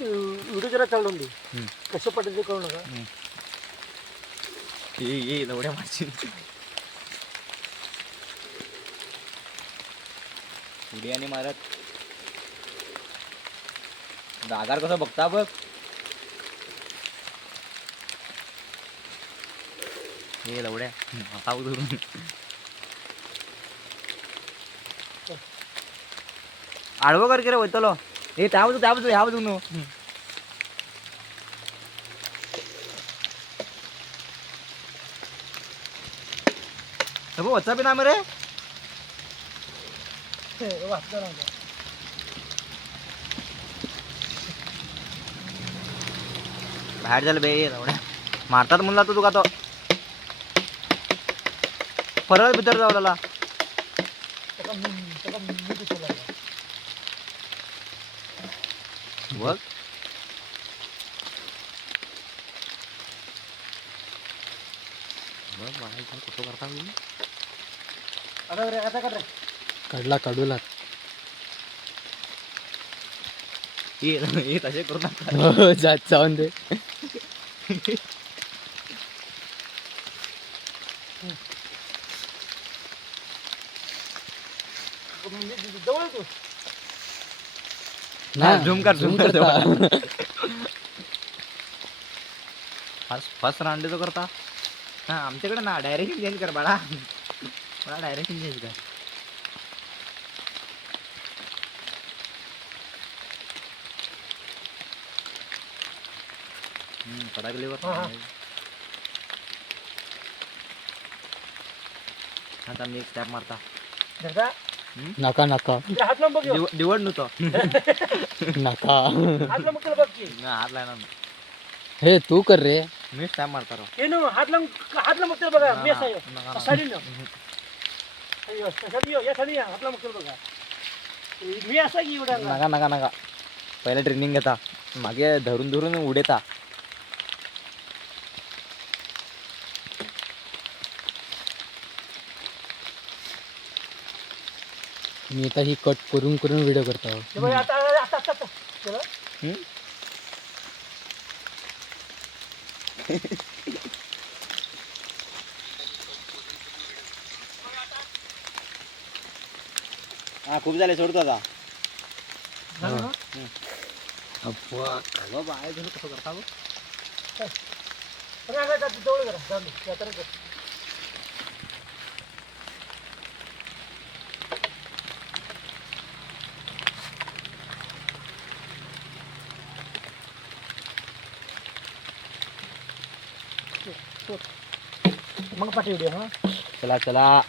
Video जरा चालवून दे कसं पडेल ते कळू नका. ये एवढ्या मारशील उडी आणि मारत जागार कसं बघता बघ. ये लवड्या आता उधरून आडवं कर की रे वैतलो. हे त्या बाजू ह्या बाजू नो वच्चा बी ना रे वाचलं ना बाहेर झालं बे एवढ्या मारतात म्हणला तो तुका तो परत भीतर जाऊ त्याला बघ कुठं करता काढला काढूला ये तसे करू नका. जाऊन दे. जवळ तू झूम कर फर्स्ट राऊंड जो करता हा आमच्याकडे ना डायरेक्शन चेंज कर बाळा डायरेक्शन चेंज कर. पडागलीवर आता मी एक स्टॅप मारता नका नका हात लावून बघ निवड नव्हतो नका हात लावून बघ की हात लायना हे तू कर रे. मी स्टॅप मारता राव. हे ना हात लावून बघ बघा मी असं साडी ना या साडी हात लावून बघ बघा मी असा की एवढा नका पहिले ट्रेनिंग घेता मागे धरून उडेता. मी आता ही कट करून व्हिडिओ करतो. आता चला हा खूप झाले सोडतो आता. बाय झालं कसं करता जवळ करा मग पाठी व्हिडिओ हा चला